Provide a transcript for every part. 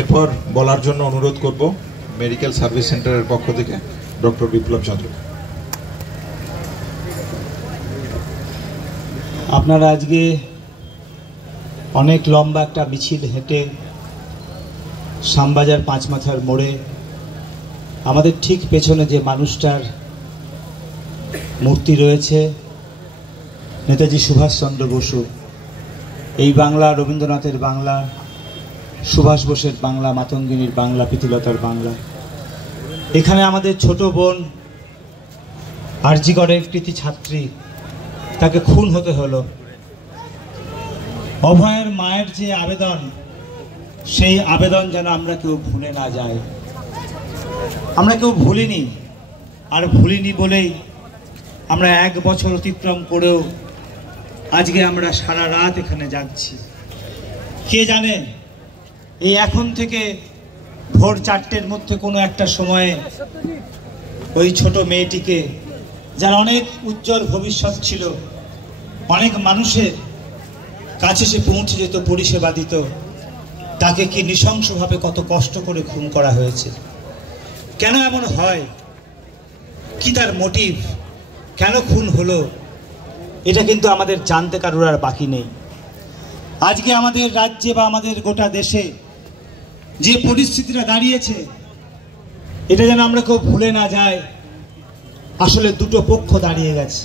এরপর বলার জন্য অনুরোধ করব মেডিকেল সার্ভিস সেন্টারের পক্ষ থেকে ডক্টর বিপ্লব চন্দ্র। আপনারা আজকে অনেক লম্বা একটা মিছিল হেঁটে শ্যামবাজার পাঁচমাথার মোড়ে আমাদের ঠিক পেছনে যে মানুষটার মূর্তি রয়েছে, নেতাজি সুভাষচন্দ্র বসু, এই বাংলা রবীন্দ্রনাথের বাংলা, সুভাষ বোসের বাংলা, মাতঙ্গিনীর বাংলা, প্রীতিলতার বাংলা। এখানে আমাদের ছোট বোন আরজিগড়ের কৃতি ছাত্রী, তাকে খুন হতে হলো। অভয়ের মায়ের যে আবেদন, সেই আবেদন যেন আমরা কেউ ভুলে না যাই। আমরা কেউ ভুলিনি, আর ভুলিনি বলেই আমরা 1 বছর অতিক্রম করেও আজকে আমরা সারা রাত এখানে যাচ্ছি। কে জানে এই এখন থেকে ভোর 4টের মধ্যে কোনো একটা সময়ে ওই ছোট মেয়েটিকে, যার অনেক উজ্জ্বল ভবিষ্যৎ ছিল, অনেক মানুষের কাছে সে পৌঁছে যেত, পরিষেবা দিত, তাকে কি নৃশংসভাবে কত কষ্ট করে খুন করা হয়েছে। কেন এমন হয়, কি তার মোটিভ, কেন খুন হলো, এটা কিন্তু আমাদের জানতে কারোর আর বাকি নেই। আজকে আমাদের রাজ্যে বা আমাদের গোটা দেশে যে পরিস্থিতিটা দাঁড়িয়েছে, এটা যেন আমরা কেউ ভুলে না যাই। আসলে দুটো পক্ষ দাঁড়িয়ে গেছে।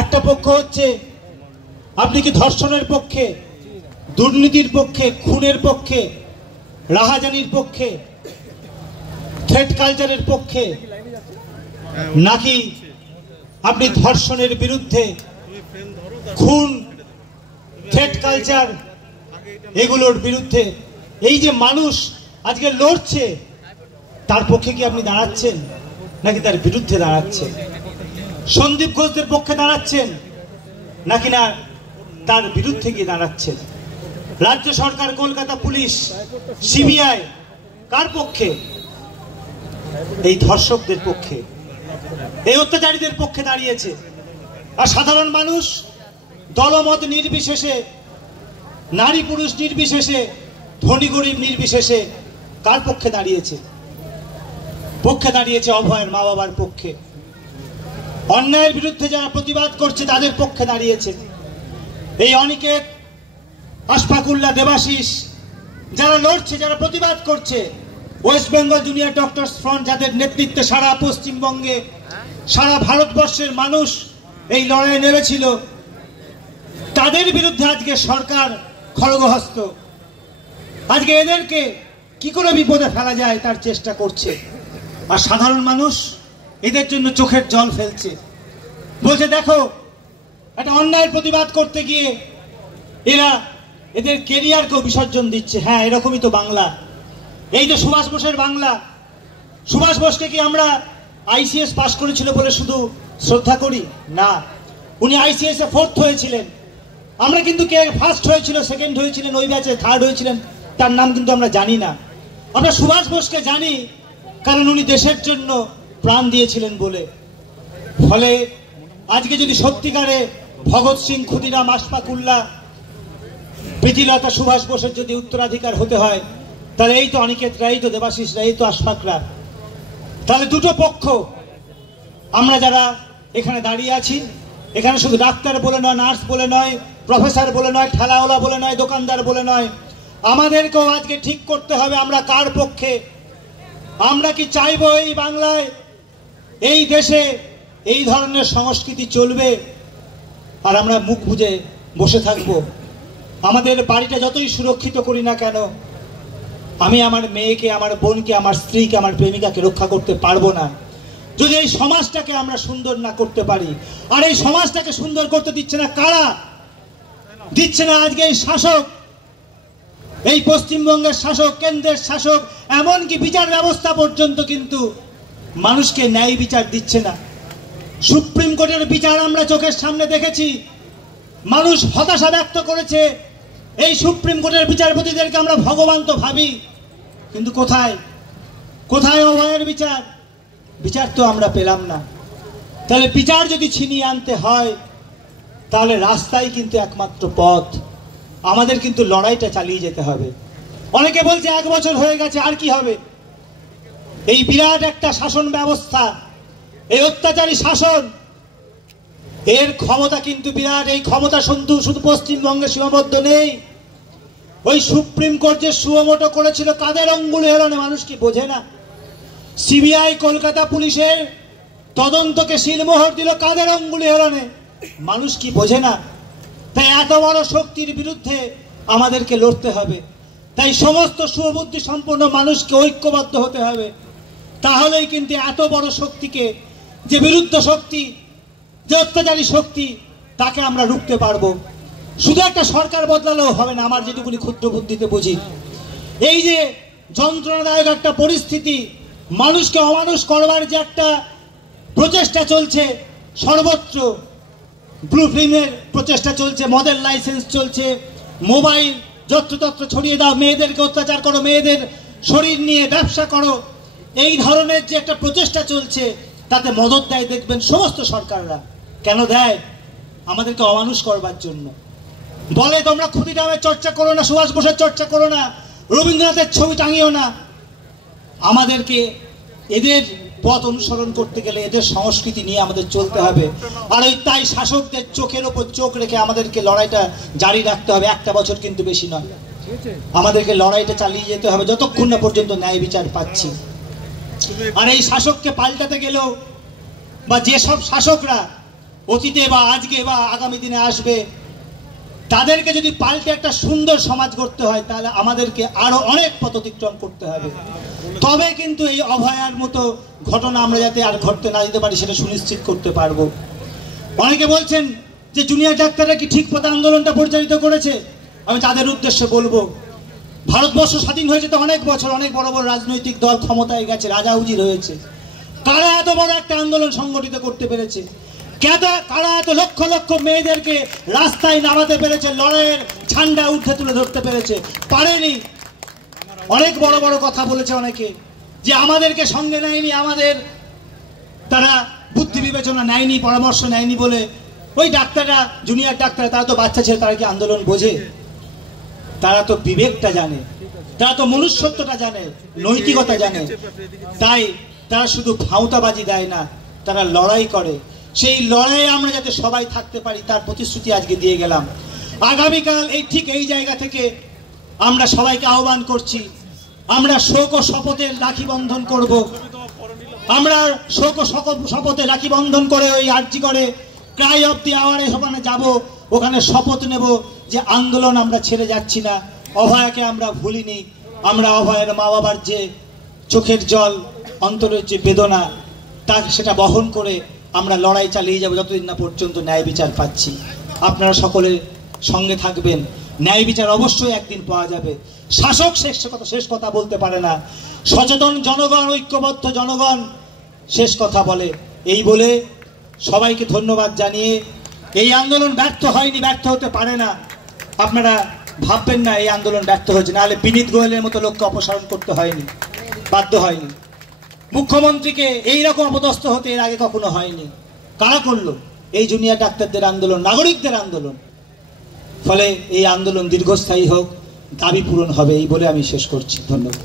একটা পক্ষ হচ্ছে আপনি কি ধর্ষণের পক্ষে, দুর্নীতির পক্ষে, খুনের পক্ষে, রাহাজানির পক্ষে, থ্রেট কালচারের পক্ষে, নাকি আপনি ধর্ষণের বিরুদ্ধে, খুন, থ্রেট কালচার এগুলোর বিরুদ্ধে? এই যে মানুষ আজকে লড়ছে, তার পক্ষে কি আপনি দাঁড়াচ্ছেন নাকি তার বিরুদ্ধে দাঁড়াচ্ছেন? সন্দীপ ঘোষদের পক্ষে দাঁড়াচ্ছেন নাকি না তার বিরুদ্ধে গিয়ে দাঁড়াচ্ছেন? রাজ্য সরকার, কলকাতা পুলিশ, সিবিআই কার পক্ষে? এই ধর্ষকদের পক্ষে, এই অত্যাচারীদের পক্ষে দাঁড়িয়েছে। আর সাধারণ মানুষ দলমত নির্বিশেষে, নারী পুরুষ নির্বিশেষে, ধনী গরিব নির্বিশেষে কার পক্ষে দাঁড়িয়েছে? পক্ষে দাঁড়িয়েছে অভয়ের মা বাবার পক্ষে। অন্যায়ের বিরুদ্ধে যারা প্রতিবাদ করছে তাদের পক্ষে দাঁড়িয়েছে। এই অনিকেত, আশফাকুল্লাহ, দেবাশিস যারা লড়ছে, যারা প্রতিবাদ করছে, West Bengal junior doctors front, যাদের নেতৃত্বে সারা পশ্চিমবঙ্গে, সারা ভারতবর্ষের মানুষ এই লড়াইয়ে নেমেছিল, তাদের বিরুদ্ধে আজকে সরকার খড়গহস্ত। আজকে এদেরকে কি করে বিপদে ফেলা যায় তার চেষ্টা করছে। আর সাধারণ মানুষ এদের জন্য চোখের জল ফেলছে, বলছে দেখো একটা অন্যায়ের প্রতিবাদ করতে গিয়ে এরা এদের কেরিয়ারকেও বিসর্জন দিচ্ছে। হ্যাঁ, এরকমই তো বাংলা। এই তো সুভাষ বোসের বাংলা। সুভাষ বোসকে কি আমরা আইসিএস পাশ করেছিল বলে শুধু শ্রদ্ধা করি? না, উনি আইসিএস এ 4th হয়েছিলেন। আমরা কিন্তু কে ফার্স্ট হয়েছিল, সেকেন্ড হয়েছিলেন, ওই ব্যাচে 3rd হয়েছিলেন, তার নাম কিন্তু আমরা জানি না। আমরা সুভাষ বোসকে জানি কারণ উনি দেশের জন্য প্রাণ দিয়েছিলেন বলে। ফলে আজকে যদি সত্যিকারে ভগৎ সিং, ক্ষুদিরাম, আশফাকুল্লাহ, প্রীতিলতা, সুভাষ বোসের যদি উত্তরাধিকার হতে হয়, তাহলে এই তো অনিকেতরা, এই তো দেবাশিসরা, এই তো আশফাকরা। তাহলে দুটো পক্ষ আমরা যারা এখানে দাঁড়িয়ে আছি, এখানে শুধু ডাক্তার বলে নয়, নার্স বলে নয়, প্রফেসর বলে নয়, ঠেলাওয়ালা বলে নয়, দোকানদার বলে নয়, আমাদেরকেও আজকে ঠিক করতে হবে আমরা কার পক্ষে। আমরা কি চাইবো এই বাংলায়, এই দেশে এই ধরনের সংস্কৃতি চলবে আর আমরা মুখ বুজে বসে থাকবো? আমাদের বাড়িটা যতই সুরক্ষিত করি না কেন, আমি আমার মেয়েকে, আমার বোনকে, আমার স্ত্রীকে, আমার প্রেমিকাকে রক্ষা করতে পারবো না যদি এই সমাজটাকে আমরা সুন্দর না করতে পারি। আর এই সমাজটাকে সুন্দর করতে দিচ্ছে না কারা? দিচ্ছে না আজকে এই শাসক, এই পশ্চিমবঙ্গের শাসক, কেন্দ্রের শাসক, এমনকি বিচার ব্যবস্থা পর্যন্ত কিন্তু মানুষকে ন্যায় বিচার দিচ্ছে না। সুপ্রিম কোর্টের বিচার আমরা চোখের সামনে দেখেছি, মানুষ হতাশা ব্যক্ত করেছে। এই সুপ্রিম কোর্টের বিচারপতিদেরকে আমরা ভগবান তো ভাবি, কিন্তু কোথায় কোথায় অভয়ের বিচার? বিচার তো আমরা পেলাম না। তাহলে বিচার যদি ছিনিয়ে আনতে হয়, তাহলে রাস্তাই কিন্তু একমাত্র পথ। আমাদের কিন্তু লড়াইটা চালিয়ে যেতে হবে। অনেকে বলছে 1 বছর হয়ে গেছে, আর কি হবে? এই বিরাট একটা শাসন ব্যবস্থা, এই অত্যাচারী শাসন, এর ক্ষমতা কিন্তু বিরাট। এই ক্ষমতা শুধু পশ্চিমবঙ্গে সীমাবদ্ধ নেই। ওই সুপ্রিম কোর্ট যে সুমোটো করেছিল কাদের অঙ্গুলি হেলনে, মানুষ কি বোঝে না? সিবিআই কলকাতা পুলিশের তদন্তকে সিলমোহর দিল কাদের অঙ্গুলি হেলনে, মানুষ কি বোঝে না? তাই এত বড় শক্তির বিরুদ্ধে আমাদেরকে লড়তে হবে। তাই সমস্ত সুবুদ্ধি সম্পন্ন মানুষকে ঐক্যবদ্ধ হতে হবে। তাহলেই কিন্তু এত বড় শক্তিকে, যে বিরুদ্ধ শক্তি, যে অত্যাচারী শক্তি, তাকে আমরা রুখতে পারবো। শুধু একটা সরকার বদলালেও হবে না, আমার যেটুকুনি ক্ষুদ্র বুদ্ধিতে বুঝি। এই যে যন্ত্রণাদায়ক একটা পরিস্থিতি, মানুষকে অমানুষ করবার যে একটা প্রচেষ্টা চলছে সর্বত্র, ব্লু ফিল্মের প্রচেষ্টা চলছে, মদের লাইসেন্স চলছে, মোবাইল যত্রতত্র ছড়িয়ে দাও, মেয়েদেরকে অত্যাচার করো, মেয়েদের শরীর নিয়ে ব্যবসা করো, এই ধরনের যে একটা প্রচেষ্টা চলছে, তাতে মদত দেয় দেখবেন সমস্ত সরকাররা। কেন দেয়? আমাদেরকে অমানুষ করবার জন্য। বলে তোমরা ক্ষুদিরামের চর্চা করো না, সুভাষ বোসের চর্চা করো না, রবীন্দ্রনাথের ছবি টাঙিও না। আমাদেরকে এদের পথ অনুসরণ করতে গেলে এদের সংস্কৃতি নিয়ে আমাদের চলতে হবে। আর ওই তাই শাসকদের চোখের ওপর চোখ রেখে আমাদেরকে লড়াইটা জারি রাখতে হবে। 1টা বছর কিন্তু বেশি নয়, আমাদেরকে লড়াইটা চালিয়ে যেতে হবে যতক্ষণ না পর্যন্ত ন্যায় বিচার পাচ্ছি। আর এই শাসককে পাল্টাতে গেলেও, বা যেসব শাসকরা অতীতে বা আজকে বা আগামী দিনে আসবে, তাদেরকে যদি পাল্টে একটা সুন্দর সমাজ গড়তে হয়, তাহলে আমাদেরকে আরো অনেক পথ অতিক্রম করতে হবে। তবে কিন্তু এই অভয়ার মতো ঘটনা আমরা যাতে আর ঘটতে না দিতে পারি, সেটা সুনিশ্চিত করতে পারবো। অনেকে বলছেন যে জুনিয়র ডাক্তাররা কি ঠিক পথে আন্দোলনটা পরিচালিত করেছে। আমি তাদের উদ্দেশ্যে বলবো, ভারতবর্ষ স্বাধীন হয়েছে তো অনেক বছর, অনেক বড় বড় রাজনৈতিক দল ক্ষমতায় গেছে, রাজা উজির হয়েছে। কারা এত বড় একটা আন্দোলন সংগঠিত করতে পেরেছে? কারা এত লক্ষ লক্ষ মেয়েদেরকে রাস্তায় নামাতে পেরেছে, লড়াইয়ের ঝান্ডা উঠে তুলে ধরতে পেরেছে? পারেনি। অনেক বড় বড় কথা বলেছে অনেকে, যে আমাদেরকে সঙ্গে নেয়নি, আমাদের তারা বুদ্ধি বিবেচনা নেয়নি, পরামর্শ নেয়নি বলে। ওই ডাক্তাররা, জুনিয়র ডাক্তার, তারা তো বাচ্চা ছেলে, তারা কি আন্দোলন বোঝে? তারা তো বিবেকটা জানে, তারা তো মনুষ্যত্বটা জানে, নৈতিকতা জানে। তাই তারা শুধু ভাঁওতাবাজি দেয় না, তারা লড়াই করে। সেই লড়াইয়ে আমরা যাতে সবাই থাকতে পারি, তার প্রতিশ্রুতি আজকে দিয়ে গেলাম। আগামীকাল ঠিক এই জায়গা থেকে আমরা সবাইকে আহ্বান করছি, আমরা শোক ও শপথের রাখি বন্ধন করব। আমরা শোক ও শপথে রাখি বন্ধন করে ওই আর্জি করে ক্রাই অফ দি আওয়ারে ওখানে যাব, ওখানে শপথ নেব যে আন্দোলন আমরা ছেড়ে যাচ্ছি না, অভয়াকে আমরা ভুলিনি। আমরা অভয়ের মা বাবার যে চোখের জল, অন্তরের যে বেদনা, সেটা বহন করে আমরা লড়াই চালিয়ে যাব যতদিন না পর্যন্ত ন্যায় বিচার পাচ্ছি। আপনারা সকলে সঙ্গে থাকবেন। ন্যায় বিচার অবশ্যই একদিন পাওয়া যাবে। শাসক শেষ কথা বলতে পারে না, সচেতন জনগণ, ঐক্যবদ্ধ জনগণ শেষ কথা বলে। এই বলে সবাইকে ধন্যবাদ জানিয়ে, এই আন্দোলন ব্যর্থ হয়নি, ব্যর্থ হতে পারে না। আপনারা ভাববেন না এই আন্দোলন ব্যর্থ হয়েছে, নাহলে বিনীত গোয়েলের মতো লোককে অপসারণ করতে হয়নি, বাধ্য হয়নি। মুখ্যমন্ত্রীকে এইরকম অপদস্থ হতে এর আগে কখনো হয়নি। কারা করলো? এই জুনিয়র ডাক্তারদের আন্দোলন, নাগরিকদের আন্দোলন। ফলে এই আন্দোলন দীর্ঘস্থায়ী হোক, দাবি পূরণ হবে, এই বলে আমি শেষ করছি। ধন্যবাদ।